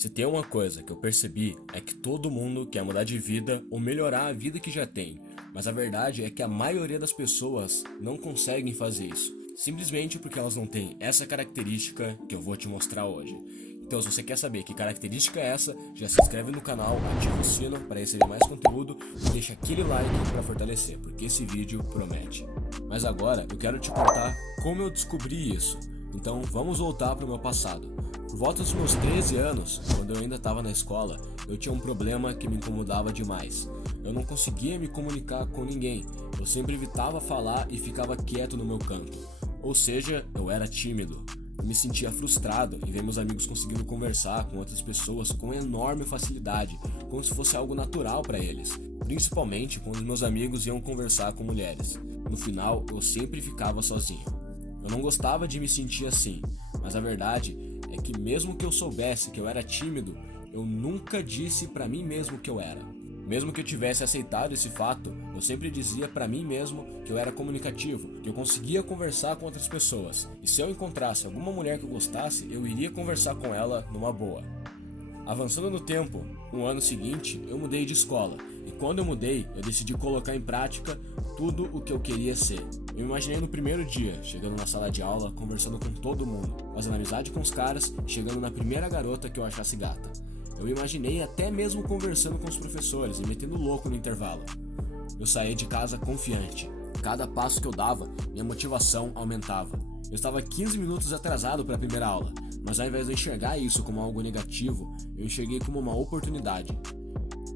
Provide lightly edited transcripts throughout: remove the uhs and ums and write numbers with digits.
Se tem uma coisa que eu percebi é que todo mundo quer mudar de vida ou melhorar a vida que já tem, mas a verdade é que a maioria das pessoas não conseguem fazer isso, simplesmente porque elas não têm essa característica que eu vou te mostrar hoje. Então, se você quer saber que característica é essa, já se inscreve no canal, ativa o sino para receber mais conteúdo e deixa aquele like para fortalecer, porque esse vídeo promete. Mas agora eu quero te contar como eu descobri isso. Então, vamos voltar para o meu passado. Por volta dos meus 13 anos, quando eu ainda estava na escola, eu tinha um problema que me incomodava demais. Eu não conseguia me comunicar com ninguém, eu sempre evitava falar e ficava quieto no meu canto. Ou seja, eu era tímido. Eu me sentia frustrado em ver meus amigos conseguindo conversar com outras pessoas com enorme facilidade, como se fosse algo natural para eles, principalmente quando meus amigos iam conversar com mulheres. No final, eu sempre ficava sozinho. Eu não gostava de me sentir assim, mas a verdade é que mesmo que eu soubesse que eu era tímido, eu nunca disse pra mim mesmo que eu era. Mesmo que eu tivesse aceitado esse fato, eu sempre dizia pra mim mesmo que eu era comunicativo, que eu conseguia conversar com outras pessoas. E se eu encontrasse alguma mulher que eu gostasse, eu iria conversar com ela numa boa. Avançando no tempo, no ano seguinte, eu mudei de escola. E quando eu mudei, eu decidi colocar em prática tudo o que eu queria ser. Eu me imaginei no primeiro dia, chegando na sala de aula, conversando com todo mundo, fazendo amizade com os caras, chegando na primeira garota que eu achasse gata. Eu me imaginei até mesmo conversando com os professores e metendo louco no intervalo. Eu saí de casa confiante. Cada passo que eu dava, minha motivação aumentava. Eu estava 15 minutos atrasado para a primeira aula, mas ao invés de enxergar isso como algo negativo, eu enxerguei como uma oportunidade.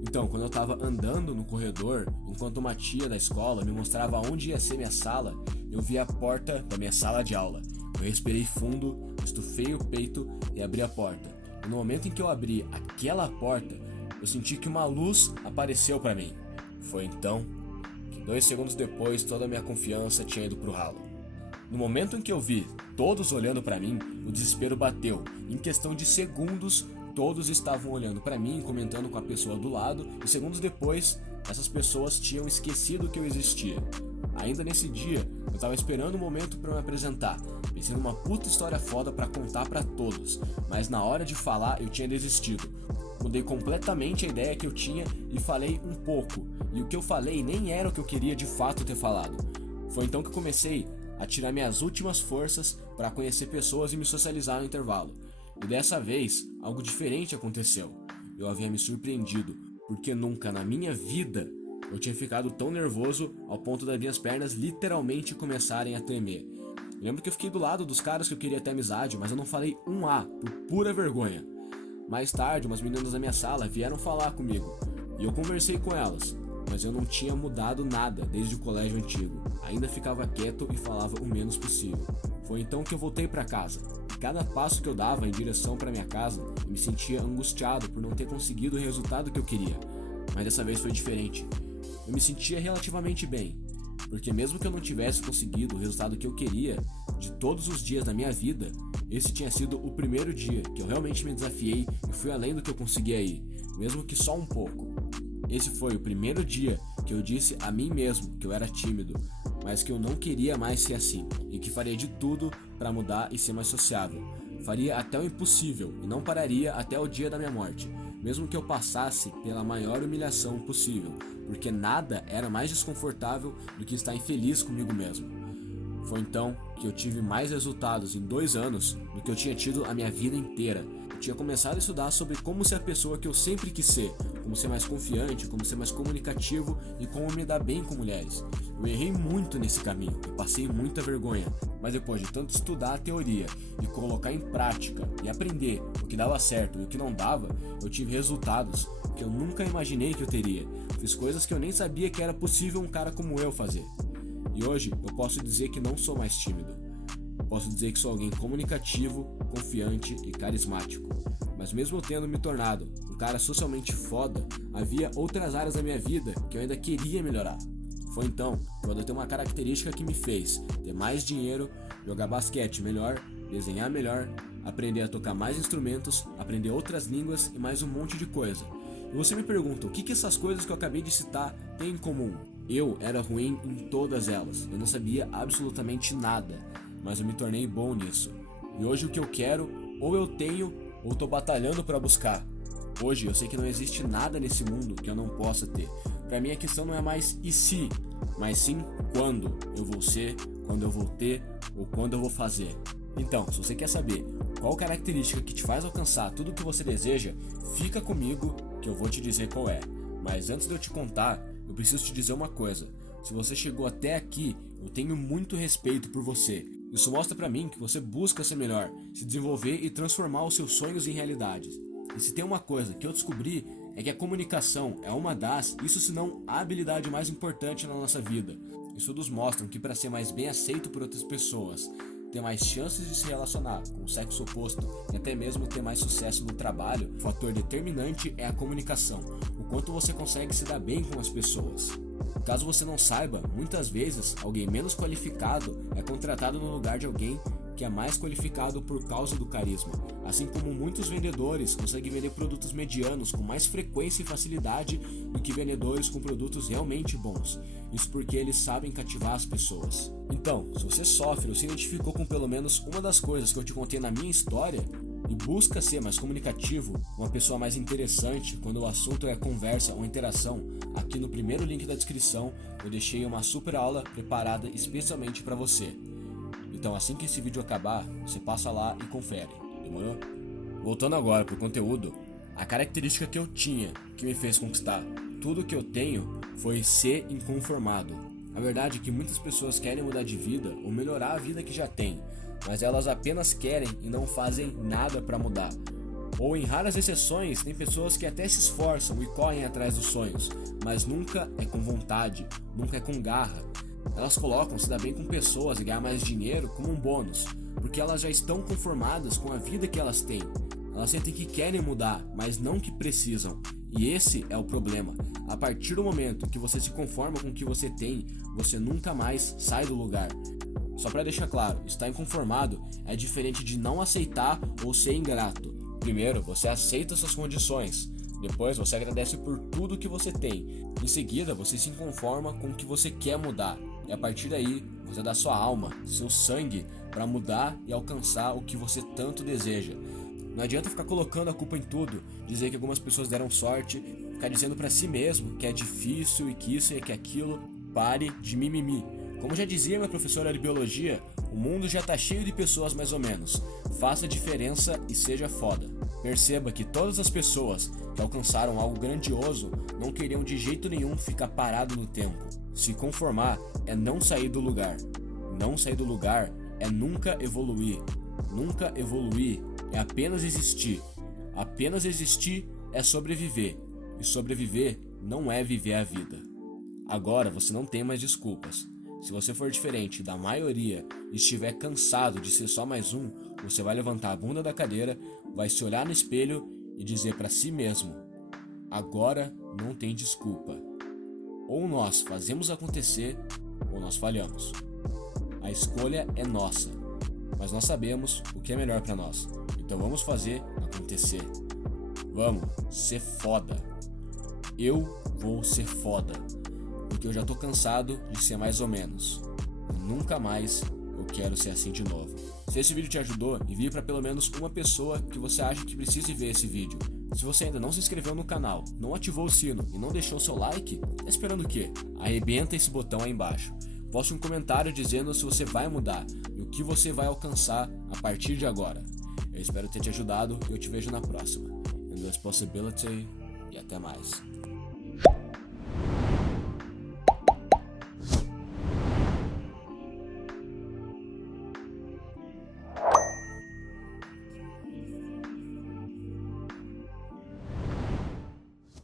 Então, quando eu estava andando no corredor, enquanto uma tia da escola me mostrava onde ia ser minha sala, eu vi a porta da minha sala de aula. Eu respirei fundo, estufei o peito e abri a porta. E no momento em que eu abri aquela porta, eu senti que uma luz apareceu para mim. Foi então que 2 segundos depois toda a minha confiança tinha ido pro ralo. No momento em que eu vi todos olhando para mim, o desespero bateu. Em questão de segundos, todos estavam olhando para mim, comentando com a pessoa do lado, e segundos depois, essas pessoas tinham esquecido que eu existia. Ainda nesse dia, eu tava esperando o momento para me apresentar, pensei numa puta história foda para contar para todos, mas na hora de falar eu tinha desistido. Mudei completamente a ideia que eu tinha e falei um pouco, e o que eu falei nem era o que eu queria de fato ter falado. Foi então que comecei a tirar minhas últimas forças para conhecer pessoas e me socializar no intervalo. E dessa vez, algo diferente aconteceu. Eu havia me surpreendido, porque nunca na minha vida eu tinha ficado tão nervoso ao ponto das minhas pernas literalmente começarem a tremer. Eu lembro que eu fiquei do lado dos caras que eu queria ter amizade, mas eu não falei um A, por pura vergonha. Mais tarde, umas meninas da minha sala vieram falar comigo, e eu conversei com elas, mas eu não tinha mudado nada desde o colégio antigo. Ainda ficava quieto e falava o menos possível. Foi então que eu voltei para casa. Cada passo que eu dava em direção para minha casa, eu me sentia angustiado por não ter conseguido o resultado que eu queria. Mas dessa vez foi diferente. Eu me sentia relativamente bem, porque mesmo que eu não tivesse conseguido o resultado que eu queria, de todos os dias da minha vida, esse tinha sido o primeiro dia que eu realmente me desafiei e fui além do que eu conseguia ir, mesmo que só um pouco. Esse foi o primeiro dia que eu disse a mim mesmo que eu era tímido, mas que eu não queria mais ser assim e que faria de tudo para mudar e ser mais sociável. Faria até o impossível e não pararia até o dia da minha morte, mesmo que eu passasse pela maior humilhação possível, porque nada era mais desconfortável do que estar infeliz comigo mesmo. Foi então que eu tive mais resultados em 2 anos do que eu tinha tido a minha vida inteira. Eu tinha começado a estudar sobre como ser a pessoa que eu sempre quis ser, como ser mais confiante, como ser mais comunicativo e como me dar bem com mulheres. Eu errei muito nesse caminho e passei muita vergonha, mas depois de tanto estudar a teoria e colocar em prática e aprender o que dava certo e o que não dava, eu tive resultados que eu nunca imaginei que eu teria. Fiz coisas que eu nem sabia que era possível um cara como eu fazer. E hoje eu posso dizer que não sou mais tímido. Posso dizer que sou alguém comunicativo, confiante e carismático. Mas mesmo eu tendo me tornado um cara socialmente foda, havia outras áreas da minha vida que eu ainda queria melhorar. Foi então que eu adotei uma característica que me fez ter mais dinheiro, jogar basquete melhor, desenhar melhor, aprender a tocar mais instrumentos, aprender outras línguas e mais um monte de coisa. E você me pergunta, o que essas coisas que eu acabei de citar têm em comum? Eu era ruim em todas elas, eu não sabia absolutamente nada, mas eu me tornei bom nisso. E hoje o que eu quero, ou eu tenho, ou tô batalhando para buscar. Hoje eu sei que não existe nada nesse mundo que eu não possa ter. Para mim a questão não é mais e se, mas sim quando eu vou ser, quando eu vou ter ou quando eu vou fazer. Então, se você quer saber qual característica que te faz alcançar tudo o que você deseja, fica comigo que eu vou te dizer qual é. Mas antes de eu te contar, eu preciso te dizer uma coisa. Se você chegou até aqui, eu tenho muito respeito por você. Isso mostra pra mim que você busca ser melhor, se desenvolver e transformar os seus sonhos em realidades. E se tem uma coisa que eu descobri é que a comunicação é uma das, isso se não a habilidade mais importante na nossa vida. Estudos mostram que para ser mais bem aceito por outras pessoas, ter mais chances de se relacionar com o sexo oposto e até mesmo ter mais sucesso no trabalho, o fator determinante é a comunicação, o quanto você consegue se dar bem com as pessoas. Caso você não saiba, muitas vezes alguém menos qualificado é contratado no lugar de alguém que é mais qualificado por causa do carisma, assim como muitos vendedores conseguem vender produtos medianos com mais frequência e facilidade do que vendedores com produtos realmente bons. Isso porque eles sabem cativar as pessoas. Então, se você sofre ou se identificou com pelo menos uma das coisas que eu te contei na minha história e busca ser mais comunicativo, uma pessoa mais interessante quando o assunto é conversa ou interação, aqui no primeiro link da descrição eu deixei uma super aula preparada especialmente para você. Então assim que esse vídeo acabar, você passa lá e confere, demorou? Voltando agora pro conteúdo, a característica que eu tinha, que me fez conquistar tudo que eu tenho, foi ser inconformado. A verdade é que muitas pessoas querem mudar de vida ou melhorar a vida que já têm, mas elas apenas querem e não fazem nada para mudar. Ou em raras exceções, tem pessoas que até se esforçam e correm atrás dos sonhos, mas nunca é com vontade, nunca é com garra. Elas colocam se dar bem com pessoas e ganhar mais dinheiro como um bônus, porque elas já estão conformadas com a vida que elas têm. Elas sentem que querem mudar, mas não que precisam. E esse é o problema. A partir do momento que você se conforma com o que você tem, você nunca mais sai do lugar. Só para deixar claro, estar inconformado é diferente de não aceitar ou ser ingrato. Primeiro, você aceita suas condições. Depois, você agradece por tudo que você tem. Em seguida, você se conforma com o que você quer mudar. E a partir daí, você dá sua alma, seu sangue para mudar e alcançar o que você tanto deseja. Não adianta ficar colocando a culpa em tudo, dizer que algumas pessoas deram sorte, ficar dizendo para si mesmo que é difícil e que isso e que aquilo. Pare de mimimi. Como já dizia minha professora de biologia, o mundo já tá cheio de pessoas mais ou menos. Faça diferença e seja foda. Perceba que todas as pessoas que alcançaram algo grandioso não queriam de jeito nenhum ficar parado no tempo. Se conformar é não sair do lugar. Não sair do lugar é nunca evoluir. Nunca evoluir é apenas existir. Apenas existir é sobreviver. E sobreviver não é viver a vida. Agora você não tem mais desculpas. Se você for diferente da maioria e estiver cansado de ser só mais um, você vai levantar a bunda da cadeira, vai se olhar no espelho e dizer para si mesmo: agora não tem desculpa. Ou nós fazemos acontecer, ou nós falhamos. A escolha é nossa, mas nós sabemos o que é melhor para nós. Então vamos fazer acontecer. Vamos ser foda. Eu vou ser foda. Porque eu já tô cansado de ser mais ou menos. E nunca mais eu quero ser assim de novo. Se esse vídeo te ajudou, envie para pelo menos uma pessoa que você acha que precise ver esse vídeo. Se você ainda não se inscreveu no canal, não ativou o sino e não deixou seu like, tá esperando o quê? Arrebenta esse botão aí embaixo. Poste um comentário dizendo se você vai mudar e o que você vai alcançar a partir de agora. Eu espero ter te ajudado e eu te vejo na próxima. And this possibility, e até mais.